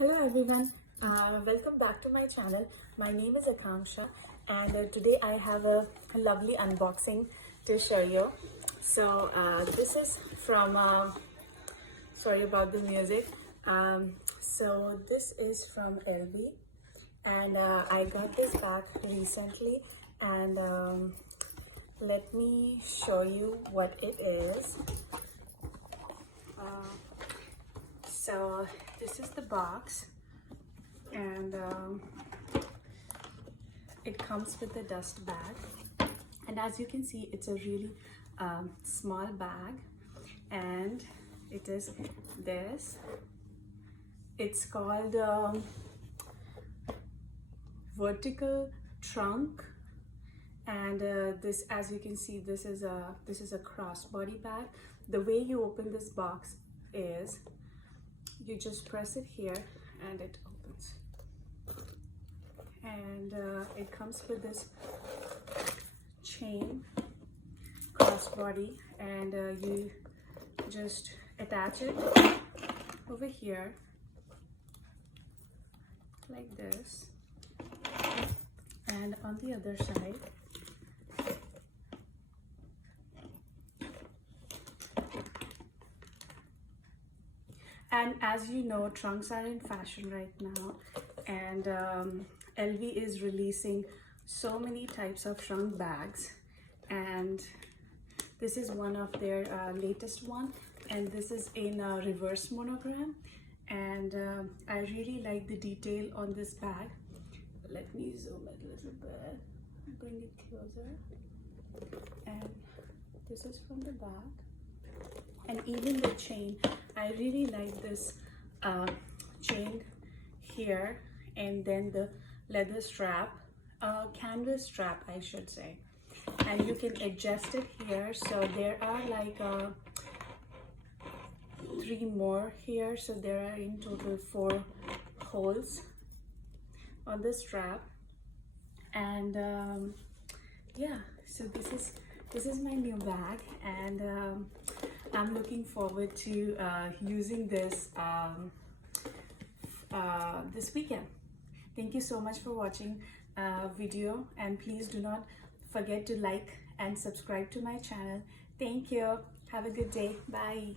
Hello everyone, welcome back to my channel. My name is Akanksha and today I have a lovely unboxing to show you. So this is from, sorry about the music. So this is from LV and I got this bag recently and let me show you what it is. So this is the box and it comes with the dust bag, and as you can see it's a really small bag, and it is this. It's called vertical trunk, and this, as you can see, this is a crossbody bag. The way you open this box is you just press it here and it opens, and it comes with this chain crossbody, and you just attach it over here like this, and on the other side and as you know, trunks are in fashion right now, and LV is releasing so many types of trunk bags, and this is one of their latest one, and this is in a reverse monogram, and I really like the detail on this bag. Let me zoom it a little bit, bring it closer, and this is from the back. And even the chain, I really like this chain here, and then the leather strap, canvas strap I should say, and you can adjust it here. So there are like 3 more here, so there are in total 4 holes on the strap, and yeah, so this is my new bag, and I'm looking forward to using this this weekend. Thank you so much for watching video, and please do not forget to like and subscribe to my channel. Thank you. Have a good day. Bye.